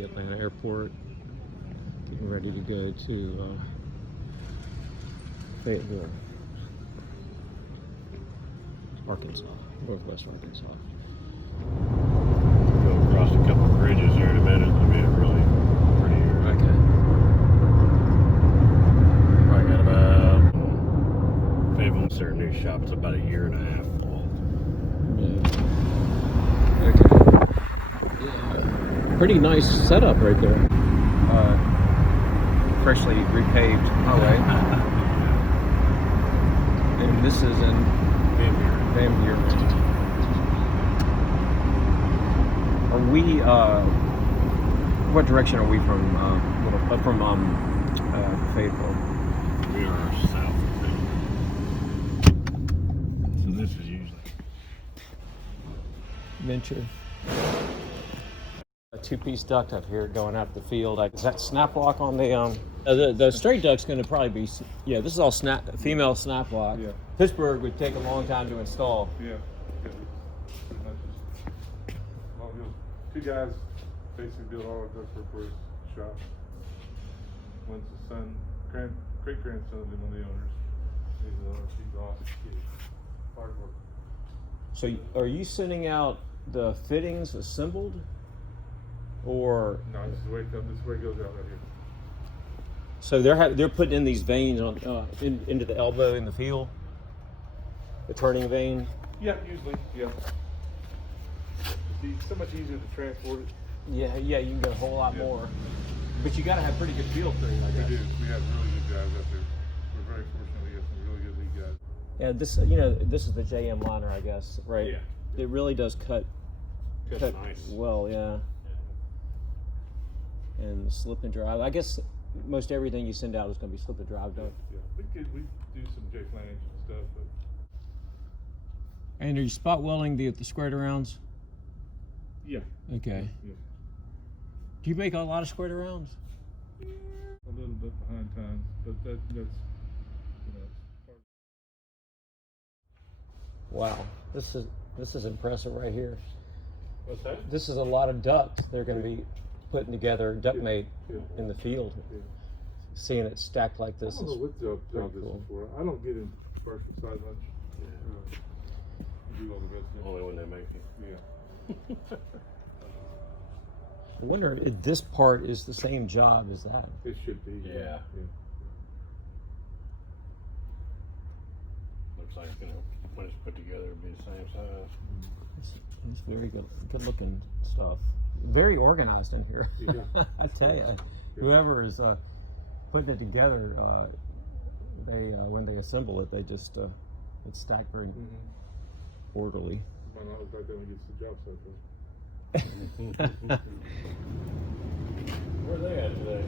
the Atlanta airport. Getting ready to go to Fayetteville, Arkansas, Northwest Arkansas. Go across a couple of bridges here in a minute. I mean, really pretty area. Okay. Probably got about Fayetteville's their new shop. It's about a year and a half old. Yeah. Okay. Yeah. Pretty nice setup right there. Freshly repaved highway. And this is in Van Buren. Are we? What direction are we from? Fayetteville. We are south of Fayetteville. So this is usually Venture. A two-piece duct up here going out the field. Is that snap lock on the straight duct's going to probably be, yeah, this is all female snap lock. Yeah. Pittsburgh would take a long time to install. Yeah. Pretty much just, well, two guys basically built all of duct for his shop. One's the son, great grandson of one of the owners. He's the owner. He's awesome kid. Hard work. So are you sending out the fittings assembled? Or no, this is the way it goes out right here. So they're putting in these veins on into the elbow in the field, the turning vein. Yeah, usually, yeah. It's so much easier to transport it. Yeah, you can get a whole lot more, but you got to have pretty good feel for it. I guess. We do. We have really good guys out there. We're very fortunate. We have some really good lead guys. Yeah, this is the JM liner, I guess, right? Yeah. It really does cut nice. well, yeah. And the slip and drive. I guess most everything you send out is going to be slip and drive, don't? Yeah, we do some J flange and stuff, but. And are you spot welding the squared arounds? Yeah. Okay. Yeah. Do you make a lot of squared arounds? A little bit behind time, but that's Wow, this is impressive right here. What's that? This is a lot of duct they're going to be putting together, duct made in the field. Yeah. Seeing it stacked like this I don't know what job this cool. is for. I don't get in commercial side much. Do all the residential. Only when they make it. Yeah. I wonder if this part is the same job as that. It should be. Yeah. Looks like, when it's put together, it'll be the same size. It's very good looking stuff. Very organized in here. Yeah. I tell you, whoever is putting it together, they when they assemble it, they just it's stacked very orderly. Might not look like that when he gets the job site though. Where are they at today?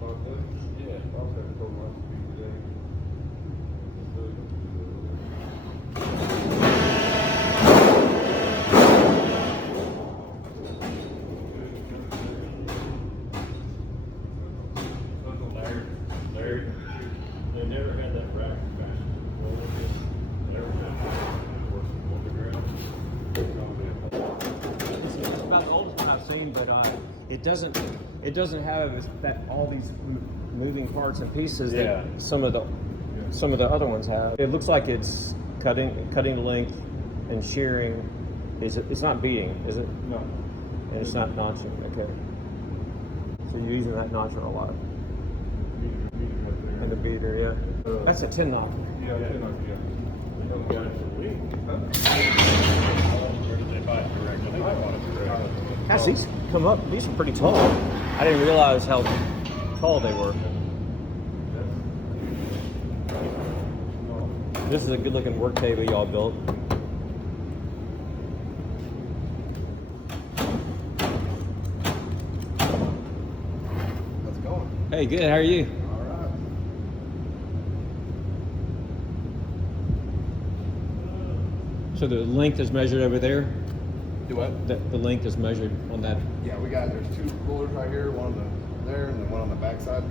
Bob Williams? Yeah. Bob's got a couple months to be today. Larry, they never had that rack fashion. It's about the oldest one I've seen, but it doesn't have all these moving parts and pieces that some of the other ones have. It looks like it's cutting length and shearing. It's not beating, is it? No. And it's not notching. Okay. So you're using that notcher a lot. Medium right there. And the beater, yeah. That's a 10 knock. Yeah, 10 knock, yeah. Gosh, these come up. These are pretty tall. I didn't realize how tall they were. This is a good-looking work table y'all built. How's it going? Hey, good. How are you? All right. So the length is measured over there? Do what? The length is measured on that. Yeah, there's two rollers right here, one on there and then one on the back side.